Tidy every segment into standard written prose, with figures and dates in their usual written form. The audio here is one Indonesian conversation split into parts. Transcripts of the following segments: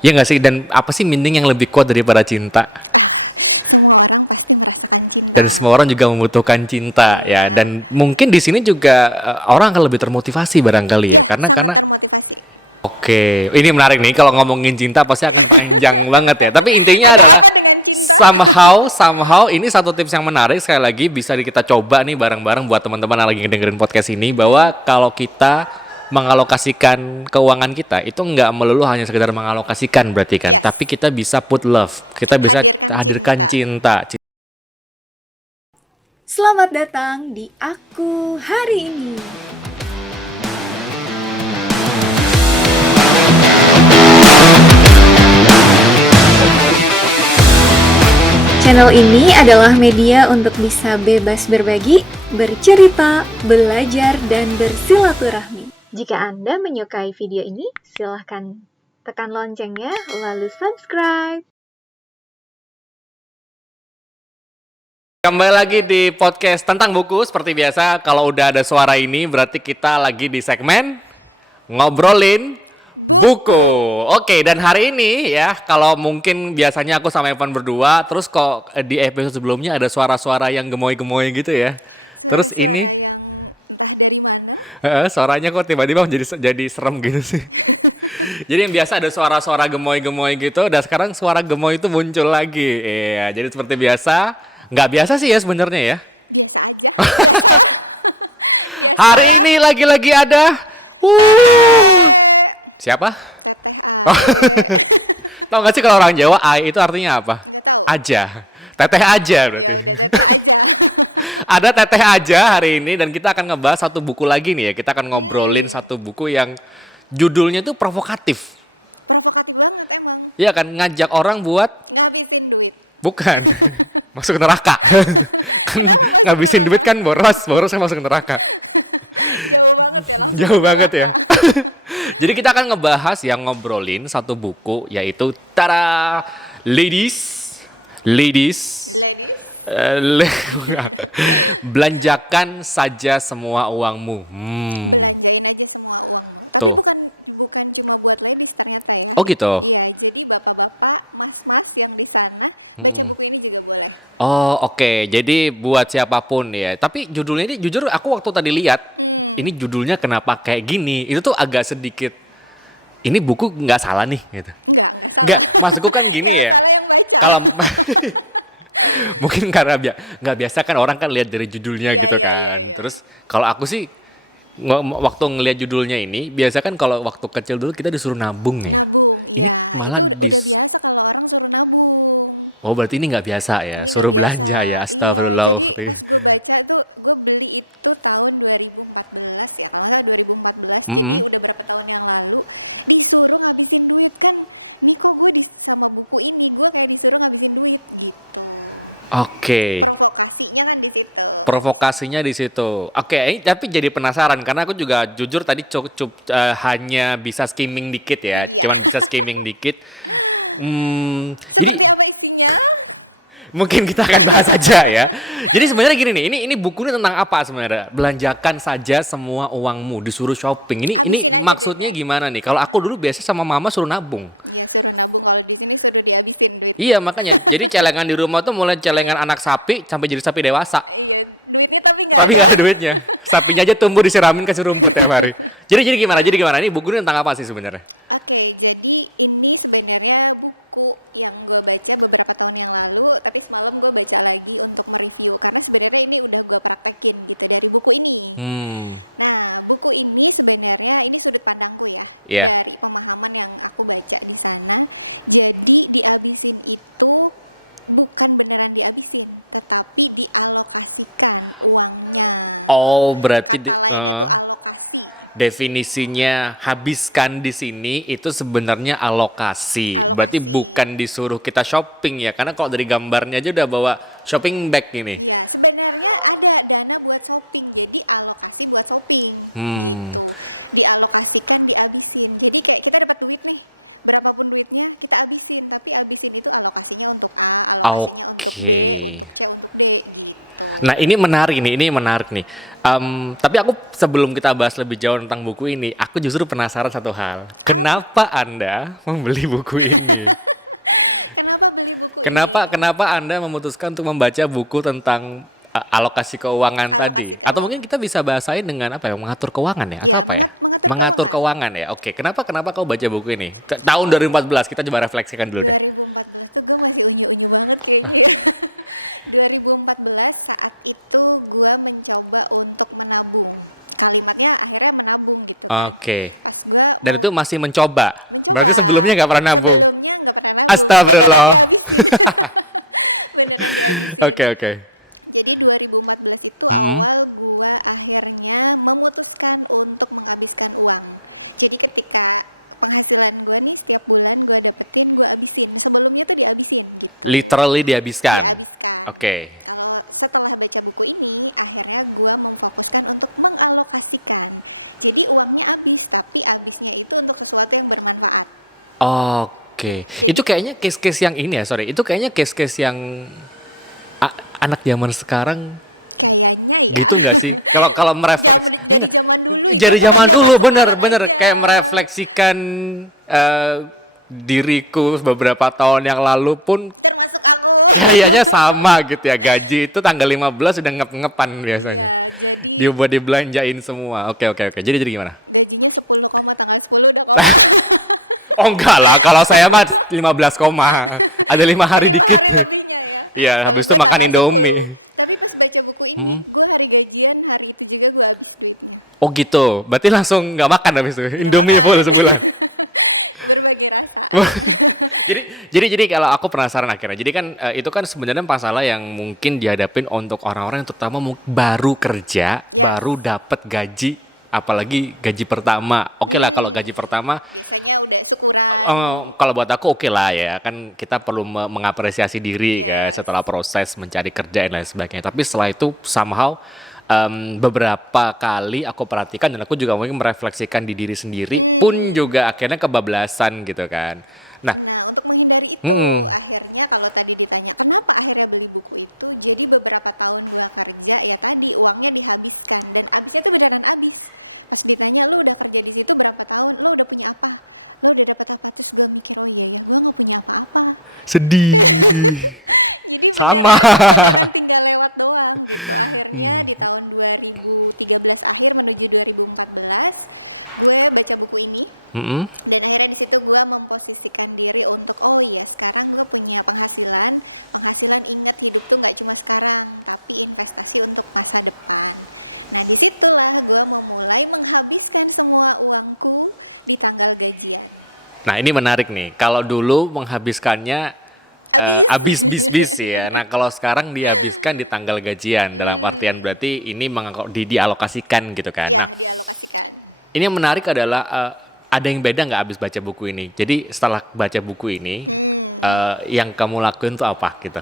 Ya nggak sih? Dan apa sih meaning yang lebih kuat daripada cinta? Dan semua orang juga membutuhkan cinta ya. Dan mungkin di sini juga orang akan lebih termotivasi barangkali ya. Karena oke, ini menarik nih kalau ngomongin cinta pasti akan panjang banget ya. Tapi intinya adalah somehow ini satu tips yang menarik sekali lagi bisa kita coba nih bareng-bareng buat teman-teman yang lagi ngedengerin podcast ini bahwa kalau kita mengalokasikan keuangan kita itu nggak melulu hanya sekedar mengalokasikan berarti kan, tapi kita bisa put love, kita bisa hadirkan cinta. Selamat datang di Aku Hari Ini. Channel ini adalah media untuk bisa bebas berbagi, bercerita, belajar, dan bersilaturahmi. Jika Anda menyukai video ini, silahkan tekan loncengnya lalu subscribe. Kembali lagi di podcast tentang buku. Seperti biasa, kalau udah ada suara ini berarti kita lagi di segmen ngobrolin buku. Oke, dan hari ini ya, kalau mungkin biasanya aku sama Evan berdua, terus kok di episode sebelumnya ada suara-suara yang gemoy-gemoy gitu ya. Terus ini suaranya kok tiba-tiba jadi serem gitu sih. Jadi yang biasa ada suara-suara gemoy-gemoy gitu, dan sekarang suara gemoy itu muncul lagi. Iya, jadi seperti biasa, nggak biasa sih ya sebenarnya ya. Hari ini lagi-lagi ada, siapa? Oh, tau gak sih kalau orang Jawa ai itu artinya apa? Aja. Teteh aja berarti. Ada teteh aja hari ini dan kita akan ngebahas satu buku lagi nih ya. Kita akan ngobrolin satu buku yang judulnya itu provokatif. Iya kan ngajak orang buat bukan masuk neraka. Kan ngabisin duit kan boros kan masuk neraka. Jauh banget ya. Jadi kita akan ngebahas yang ngobrolin satu buku yaitu Tara Ladies Ladies eh, belanjakan saja semua uangmu. Tuh. Oh gitu. Oh oke. Jadi buat siapapun ya. Tapi judulnya ini jujur aku waktu tadi lihat ini judulnya kenapa kayak gini itu tuh agak sedikit ini buku nggak salah nih gitu. Nggak, maksudku kan gini ya. Kalau mungkin karena nggak biasa kan orang kan lihat dari judulnya gitu kan. Terus kalau aku sih waktu ngelihat judulnya ini biasa kan kalau waktu kecil dulu kita disuruh nabung ya. Ini malah oh berarti ini nggak biasa ya, suruh belanja ya, astagfirullah. Mm-mm. Oke, provokasinya di situ. Oke, ini tapi jadi penasaran karena aku juga jujur tadi hanya bisa skimming dikit ya, cuman bisa skimming dikit. Jadi mungkin kita akan bahas aja ya. Jadi sebenarnya gini nih, ini buku ini tentang apa sebenarnya? Belanjakan saja semua uangmu, disuruh shopping. Ini maksudnya gimana nih? Kalau aku dulu biasa sama mama suruh nabung. Iya makanya, jadi celengan di rumah tuh mulai celengan anak sapi sampai jadi sapi dewasa. Tapi nggak ada duitnya. Sapinya aja tumbuh disiramin kasih rumput tiap hari. Jadi gimana? Jadi gimana? Ini buku ini tentang apa sih sebenarnya? Hmm, iya. Oh, berarti definisinya habiskan di sini itu sebenarnya alokasi. Berarti bukan disuruh kita shopping ya. Karena kalau dari gambarnya aja udah bawa shopping bag ini. Hmm, oke. Nah, ini menarik nih. Tapi aku sebelum kita bahas lebih jauh tentang buku ini, aku justru penasaran satu hal. Kenapa Anda membeli buku ini? Kenapa Anda memutuskan untuk membaca buku tentang alokasi keuangan tadi? Atau mungkin kita bisa bahasain dengan apa ya? Mengatur keuangan ya? Atau apa ya? Mengatur keuangan ya. Oke, kenapa kau baca buku ini? Tahun 2014 kita coba refleksikan dulu deh. Oke. Dan itu masih mencoba. Berarti sebelumnya nggak pernah nabung. Astagfirullah. Oke, oke. Mm-mm. Literally dihabiskan. Oke. Oke. Itu kayaknya case-case yang ini ya, sorry. Itu kayaknya case-case yang anak zaman sekarang gitu nggak sih? Kalau kalau merefleks, enggak. Jadi zaman dulu bener-bener kayak merefleksikan eh, diriku beberapa tahun yang lalu pun kayaknya sama gitu ya. Gaji itu tanggal 15 sudah ngep-ngepan biasanya. Diubah dibelanjain semua. Oke, oke, oke. Jadi gimana? Oh enggak lah, kalau saya mah 15 koma. Ada 5 hari dikit. Iya, habis itu makan Indomie. Hmm. Oh gitu, berarti langsung nggak makan habis itu. Indomie full sebulan. Jadi jadi kalau aku penasaran akhirnya. Jadi kan itu kan sebenarnya masalah yang mungkin dihadapin untuk orang-orang yang terutama baru kerja, baru dapat gaji, apalagi gaji pertama. Oke lah kalau gaji pertama kalau buat aku oke lah ya, kan kita perlu mengapresiasi diri kan setelah proses mencari kerja dan lain sebagainya. Tapi setelah itu somehow beberapa kali aku perhatikan dan aku juga mungkin merefleksikan di diri sendiri pun juga akhirnya kebablasan gitu kan. Nah, mm-mm, sedih. Sama. Mm-mm. Nah, ini menarik nih. Kalau dulu menghabiskannya habis bis ya. Nah, kalau sekarang dihabiskan di tanggal gajian dalam artian berarti ini dialokasikan gitu kan. Nah, ini yang menarik adalah ada yang beda nggak habis baca buku ini. Jadi setelah baca buku ini yang kamu lakuin tuh apa gitu.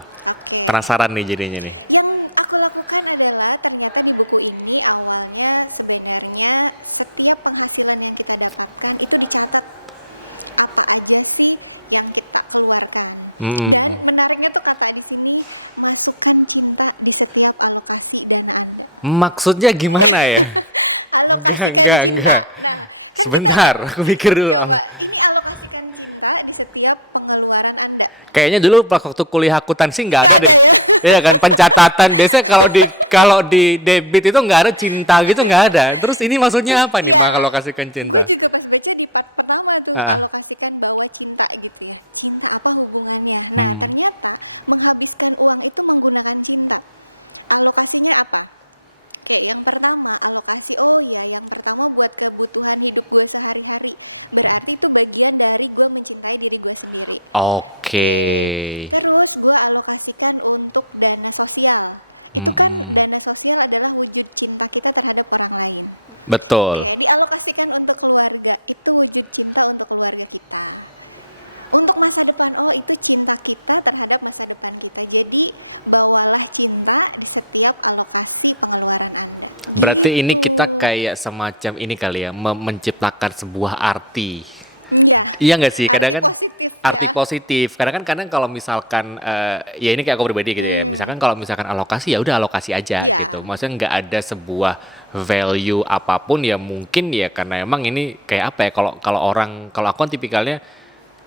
Penasaran nih jadinya nih. Mm-mm. Maksudnya gimana ya? Enggak. Sebentar, aku pikir dulu. Kayaknya dulu pas waktu kuliah akuntansi nggak ada deh. Iya kan pencatatan biasanya kalau di debit itu nggak ada cinta gitu nggak ada. Terus ini maksudnya apa nih mak kalau kasihkan cinta? Ah, hmm. Oke. Mm-mm. Betul. Berarti ini kita kayak semacam ini kali ya menciptakan sebuah arti. Iya nggak sih? Kadang kan arti positif. Karena kan kadang kalau misalkan ya ini kayak aku pribadi gitu ya. Misalkan kalau misalkan alokasi ya udah alokasi aja gitu. Maksudnya nggak ada sebuah value apapun ya mungkin ya karena emang ini kayak apa ya kalau kalau orang kalau aku kan tipikalnya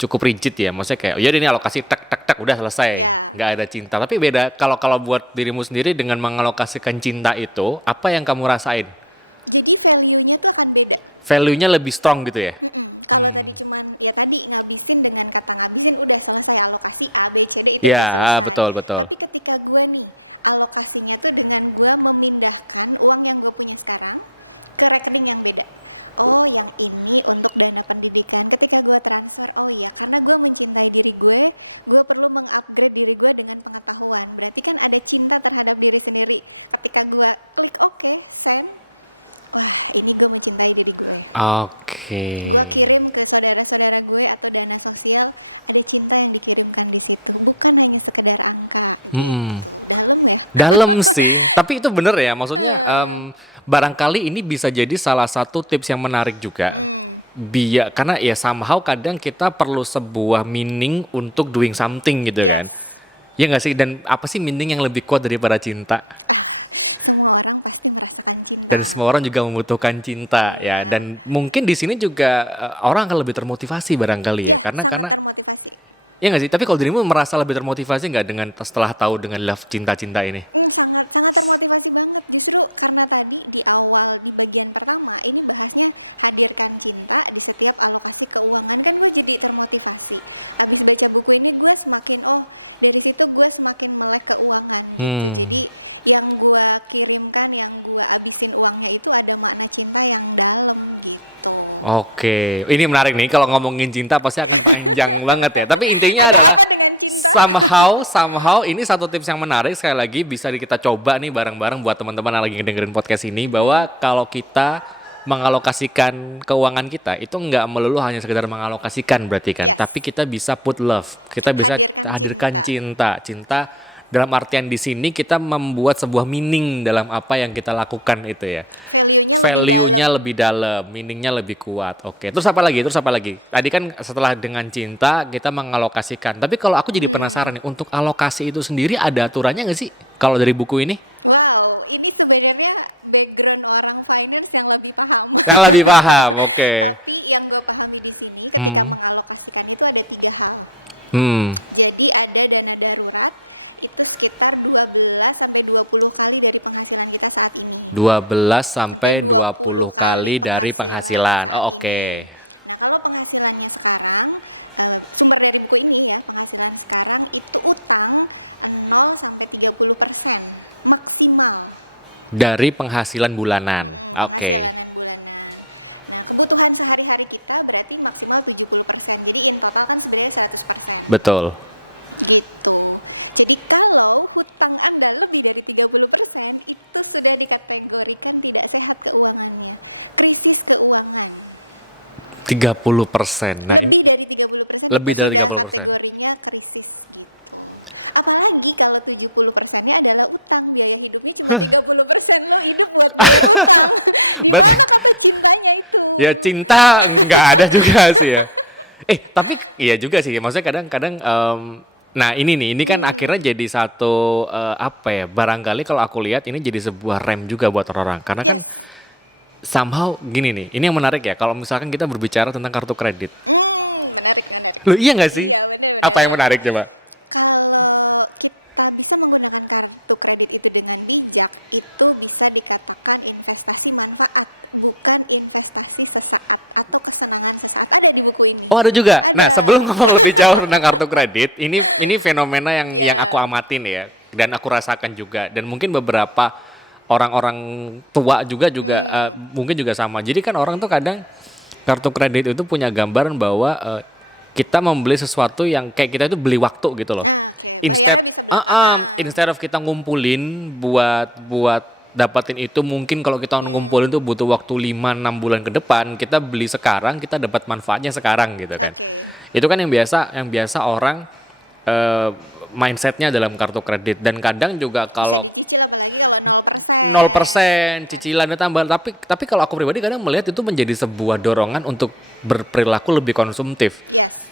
cukup rigid ya. Maksudnya kayak ya udah ini alokasi tak tak tak udah selesai. Nggak ada cinta. Tapi beda kalau kalau buat dirimu sendiri dengan mengalokasikan cinta itu apa yang kamu rasain? Value-nya lebih strong gitu ya. Hmm. Ya, betul betul. Oke. Mm-mm. Dalam sih, tapi itu bener ya. Maksudnya barangkali ini bisa jadi salah satu tips yang menarik juga. Biar karena ya somehow kadang kita perlu sebuah meaning untuk doing something gitu kan. Ya nggak sih? Dan apa sih meaning yang lebih kuat daripada cinta? Dan semua orang juga membutuhkan cinta ya. Dan mungkin di sini juga orang akan lebih termotivasi barangkali ya. Karena ya nggak sih? Tapi kalau dirimu merasa lebih termotivasi nggak dengan setelah tahu dengan love cinta-cinta ini? 嗯。Oke, ini menarik nih kalau ngomongin cinta pasti akan panjang banget ya. Tapi intinya adalah somehow ini satu tips yang menarik sekali lagi bisa kita coba nih bareng-bareng buat teman-teman yang lagi ngedengerin podcast ini bahwa kalau kita mengalokasikan keuangan kita itu nggak melulu hanya sekedar mengalokasikan berarti kan, tapi kita bisa put love, kita bisa hadirkan cinta, cinta dalam artian di sini kita membuat sebuah meaning dalam apa yang kita lakukan itu ya. Value-nya lebih dalam, meaning-nya lebih kuat. Oke, terus apa lagi? Terus apa lagi? Tadi kan setelah dengan cinta kita mengalokasikan. Tapi kalau aku jadi penasaran nih, untuk alokasi itu sendiri ada aturannya nggak sih? Kalau dari buku ini? Yang lebih paham, oke. Hmm. Hmm. 12 sampai 20 kali dari penghasilan. Oh, oke. Dari penghasilan bulanan. Oke. Betul. 30%. Nah, ini lebih dari 30%. Berarti ya cinta nggak ada juga sih ya. Tapi iya juga sih. Maksudnya kadang-kadang nah ini nih, ini kan akhirnya jadi satu apa ya? Barangkali kalau aku lihat ini jadi sebuah rem juga buat orang-orang. Karena kan somehow gini nih, ini yang menarik ya. Kalau misalkan kita berbicara tentang kartu kredit, loh iya nggak sih? Apa yang menarik coba? 'Oh ada juga'. Nah sebelum ngomong lebih jauh tentang kartu kredit, ini fenomena yang aku amatin ya, dan aku rasakan juga, dan mungkin beberapa orang-orang tua juga mungkin juga sama. Jadi kan orang tuh kadang kartu kredit itu punya gambaran bahwa kita membeli sesuatu yang kayak kita itu beli waktu gitu loh. Instead instead of kita ngumpulin buat buat dapatin itu mungkin kalau kita ngumpulin tuh butuh waktu 5 6 bulan ke depan, kita beli sekarang, kita dapat manfaatnya sekarang gitu kan. Itu kan yang biasa orang eh, mindsetnya dalam kartu kredit dan kadang juga kalau 0% cicilannya tambah, tapi kalau aku pribadi kadang melihat itu menjadi sebuah dorongan untuk berperilaku lebih konsumtif.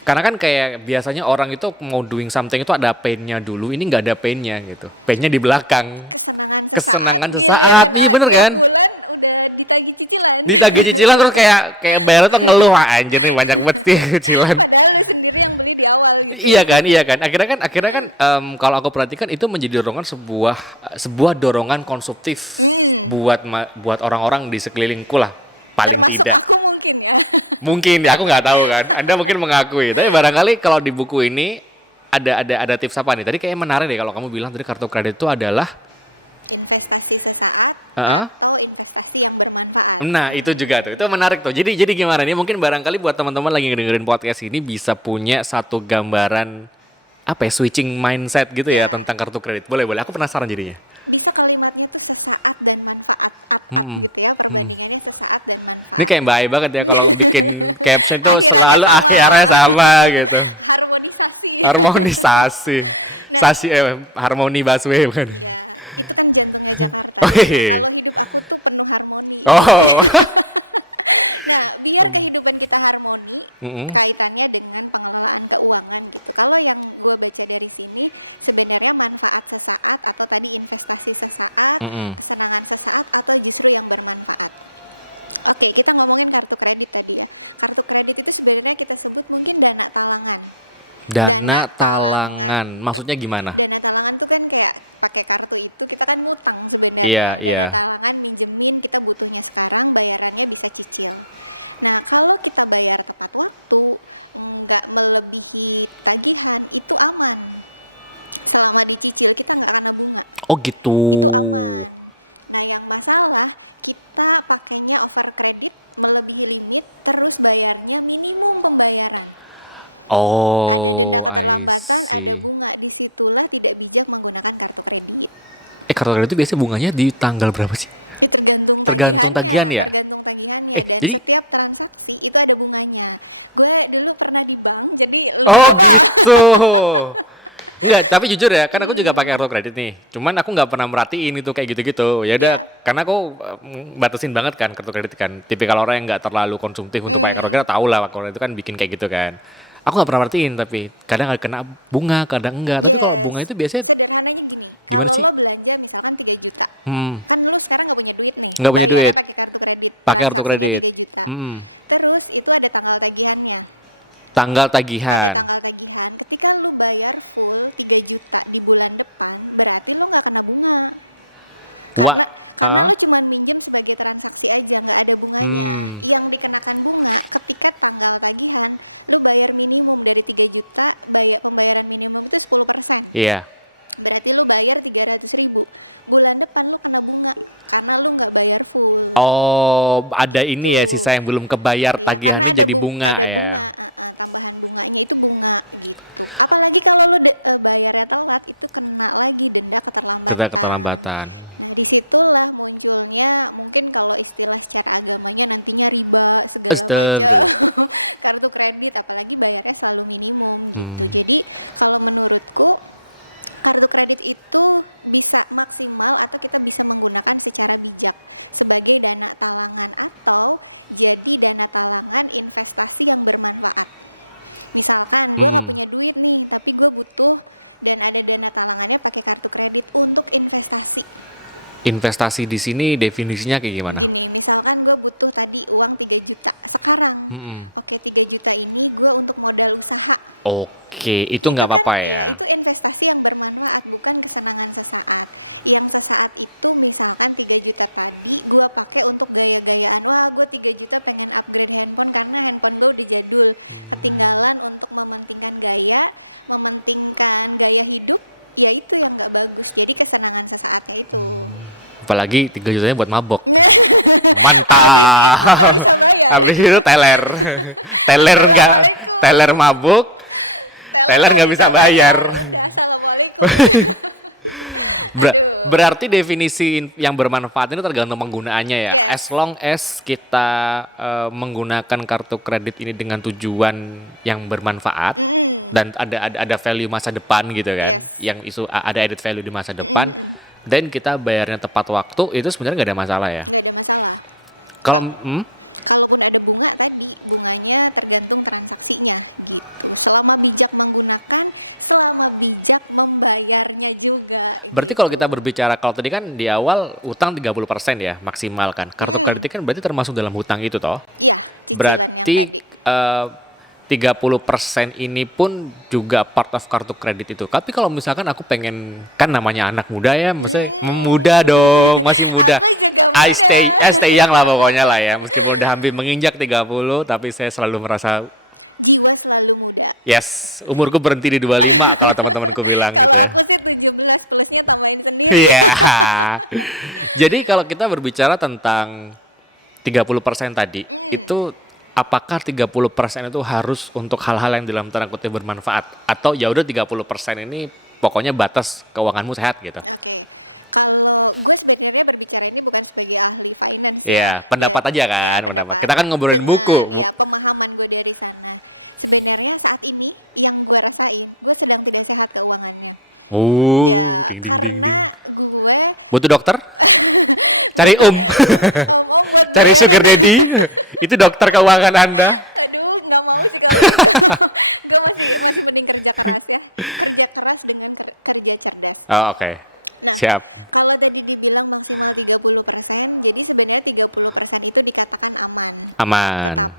Karena kan kayak biasanya orang itu mau doing something itu ada pain-nya dulu, ini nggak ada pain-nya gitu. Pain-nya di belakang. Kesenangan sesaat, iya bener kan? Ditagih cicilan terus kayak kayak bayar tuh ngeluh, "Wah, anjir nih banyak banget sih cicilan." Iya kan. Akhirnya kan kalau aku perhatikan itu menjadi dorongan sebuah dorongan konsumtif buat orang-orang di sekelilingku lah, paling tidak. Mungkin ya aku nggak tahu kan. Anda mungkin mengakui, tapi barangkali kalau di buku ini ada tips apa nih? Tadi kayaknya menarik deh kalau kamu bilang tadi kartu kredit itu adalah. Heeh. Nah, itu juga tuh. Itu menarik tuh. Jadi gimana nih? Mungkin barangkali buat teman-teman lagi ngedengerin podcast ini bisa punya satu gambaran apa ya, switching mindset gitu ya tentang kartu kredit. Boleh, boleh. Aku penasaran jadinya. Mm-mm. Mm-mm. Ini kayak Mbak Ai banget ya kalau bikin caption tuh selalu akhirnya sama gitu. Harmonisasi. Harmoni busway bukan. Oh, iya. Oh. Mm-mm. Mm-mm. Dana talangan. Maksudnya gimana? Iya, iya. Oh gitu. Oh, I see. Kartu kredit itu biasanya bunganya di tanggal berapa sih? Tergantung tagihan ya? Jadi oh gitu. Enggak, tapi jujur ya, kan aku juga pakai kartu kredit nih. Cuman aku nggak pernah merhatiin itu kayak gitu-gitu. Ya udah, karena aku batasin banget kan kartu kredit kan. Tipikal orang yang nggak terlalu konsumtif untuk pakai kartu kredit, tahu lah kartu kredit itu kan bikin kayak gitu kan. Aku nggak pernah merhatiin, tapi kadang nggak kena bunga, kadang enggak. Tapi kalau bunga itu biasanya gimana sih? Hmm, nggak punya duit, pakai kartu kredit. Hmm, tanggal tagihan. Wah, ah, hmm, iya. Oh, ada ini ya sisa yang belum kebayar tagihannya jadi bunga ya. Kita keterlambatan. Astagfirullah. Hmm, hmm. Investasi di sini definisinya kayak gimana? Hmm. Oke, itu nggak apa-apa ya. Apalagi 3 jutanya buat mabok. Mantap. Habis itu teler. Teler nggak, teler mabuk, teler nggak bisa bayar. Berarti definisi yang bermanfaat ini tergantung penggunaannya ya. As long as kita menggunakan kartu kredit ini dengan tujuan yang bermanfaat dan ada value masa depan gitu kan, yang isu ada added value di masa depan, dan kita bayarnya tepat waktu itu sebenarnya nggak ada masalah ya. Kalau Berarti kalau kita berbicara, kalau tadi kan di awal utang 30% ya maksimal kan. Kartu kredit kan berarti termasuk dalam hutang itu toh. Berarti 30% ini pun juga part of kartu kredit itu. Tapi kalau misalkan aku pengen, kan namanya anak muda ya, maksudnya muda dong, masih muda. I stay young lah pokoknya lah ya. Meskipun udah hampir menginjak 30, tapi saya selalu merasa yes, umurku berhenti di 25 kalau teman-temanku bilang gitu ya. Iya. Jadi kalau kita berbicara tentang 30% tadi, itu apakah 30% itu harus untuk hal-hal yang dalam tanda kutip bermanfaat? Atau ya udah 30% ini pokoknya batas keuanganmu sehat gitu? Iya, pendapat aja kan, pendapat. Kita kan ngobrolin buku. Oh, ding ding ding ding. Butuh dokter? Cari cari sugar daddy. Itu dokter keuangan Anda. Oh, oke. Siap. Aman.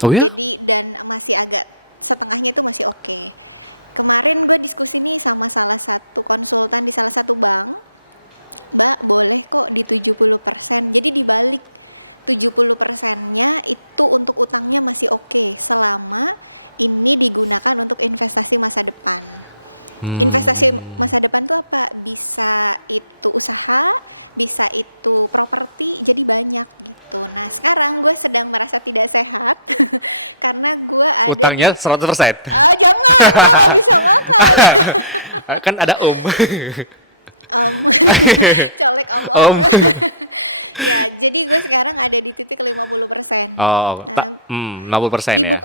Oh ya? Hmm. Utangnya 100%. Kan ada Om. Oh, tak 60% ya.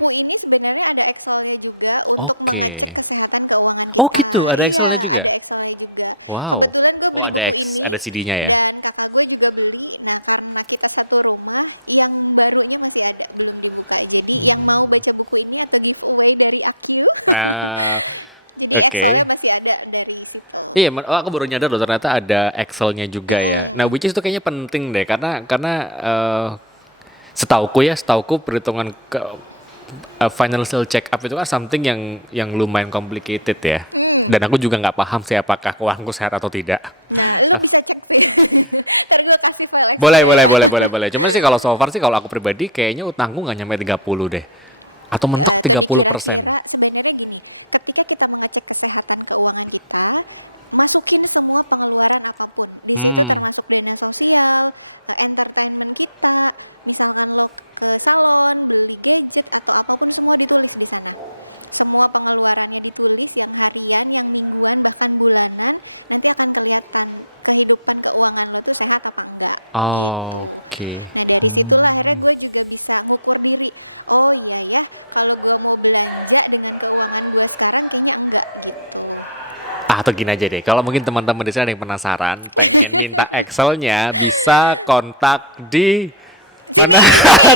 Oke. Oh gitu, ada Excelnya juga. Wow. Oh ada CD-nya ya. Nah, oke. Iya, aku baru nyadar loh ternyata ada Excelnya juga ya. Nah, which is itu kayaknya penting deh karena setauku perhitungan financial check up itu kan something yang lumayan complicated ya. Dan aku juga nggak paham sih apakah keuanganku sehat atau tidak. Boleh. Cuman sih kalau so far sih kalau aku pribadi kayaknya utangku nggak nyampe 30 deh. Atau mentok 30%. Hmm. Oke. Atau gini aja deh, kalau mungkin teman-teman di sini ada yang penasaran, pengen minta Excelnya, bisa kontak di mana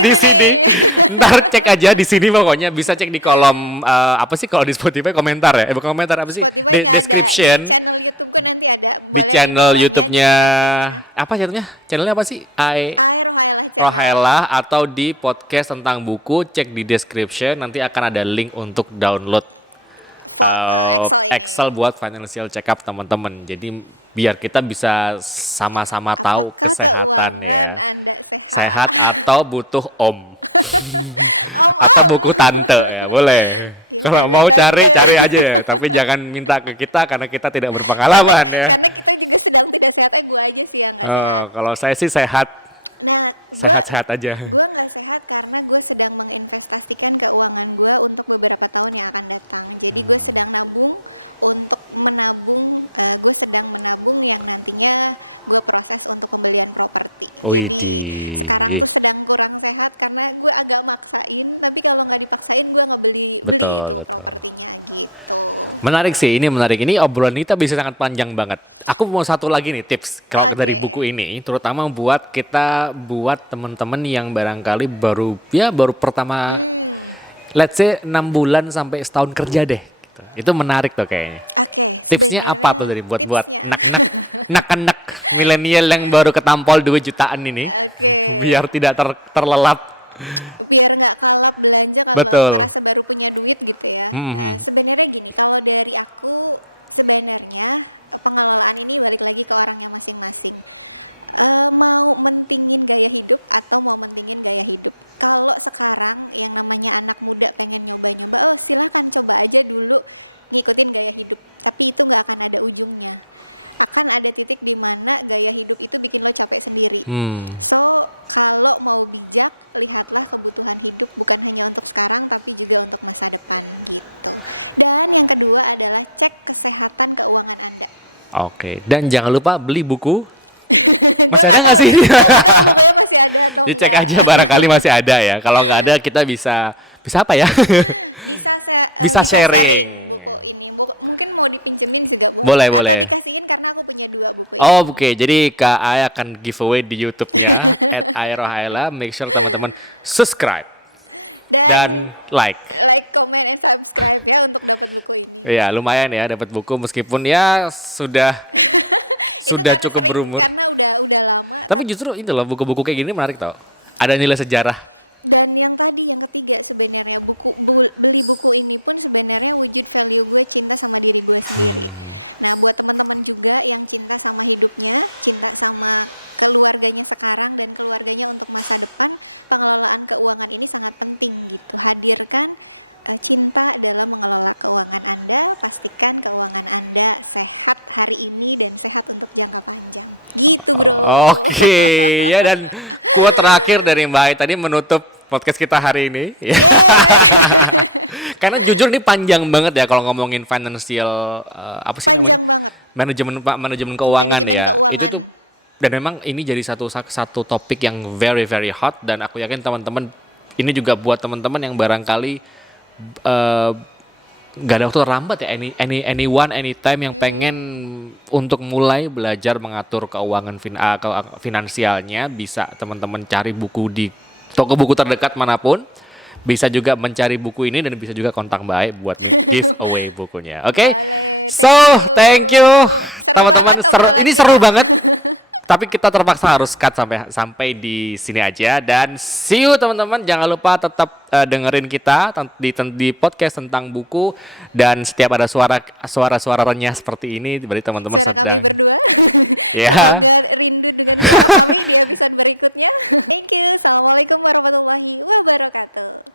di sini. Ntar cek aja di sini pokoknya bisa cek di kolom apa sih kalau di Spotify komentar ya? Bukan komentar apa sih? Description di channel YouTube-nya apa channelnya? Channelnya apa sih? Rohaela atau di podcast tentang buku cek di description nanti akan ada link untuk download Excel buat financial check up teman-teman. Jadi biar kita bisa sama-sama tahu kesehatan ya. Sehat atau butuh om atau buku tante ya boleh. Kalau mau cari aja ya, tapi jangan minta ke kita karena kita tidak berpengalaman ya. Kalau saya sih sehat-sehat aja. Widih, betul. Menarik sih, ini menarik. Ini obrolan kita bisa sangat panjang banget. Aku mau satu lagi nih tips kalau dari buku ini, terutama buat teman-teman yang barangkali baru pertama, let's say 6 bulan sampai setahun kerja deh. Tuh, itu menarik tuh kayaknya. Tipsnya apa tuh dari buat nak-nak milenial yang baru ketampol 2 jutaan ini biar tidak terlelap. Betul. Hmm, hmm. Hmm. Oke, dan jangan lupa beli buku. Masih ada nggak sih? Dicek aja barangkali masih ada ya. Kalau nggak ada kita bisa bisa apa ya? Bisa sharing. Boleh, boleh. Oh, oke. Jadi Kak Ai akan giveaway di YouTube-nya @airohaela. Make sure teman-teman subscribe dan like. Iya, lumayan ya dapat buku meskipun ya sudah cukup berumur. Tapi justru itu loh buku-buku kayak gini menarik tau. Ada nilai sejarah. Oke, ya dan quote terakhir dari Mbak Ai tadi menutup podcast kita hari ini. Ya. Karena jujur ini panjang banget ya kalau ngomongin financial apa sih namanya? Manajemen keuangan ya. Itu tuh dan memang ini jadi satu topik yang very very hot dan aku yakin teman-teman ini juga buat teman-teman yang barangkali eh, nggak ada waktu terlambat ya anyone anytime yang pengen untuk mulai belajar mengatur keuangan finansialnya bisa teman-teman cari buku di toko buku terdekat manapun bisa juga mencari buku ini dan bisa juga kontak Mbak Ai buat giveaway bukunya. Oke, so thank you teman-teman, ini seru banget tapi kita terpaksa harus cut sampai di sini aja dan see you teman-teman. Jangan lupa tetap dengerin kita di podcast tentang buku dan setiap ada suara renyah seperti ini berarti teman-teman sedang ya.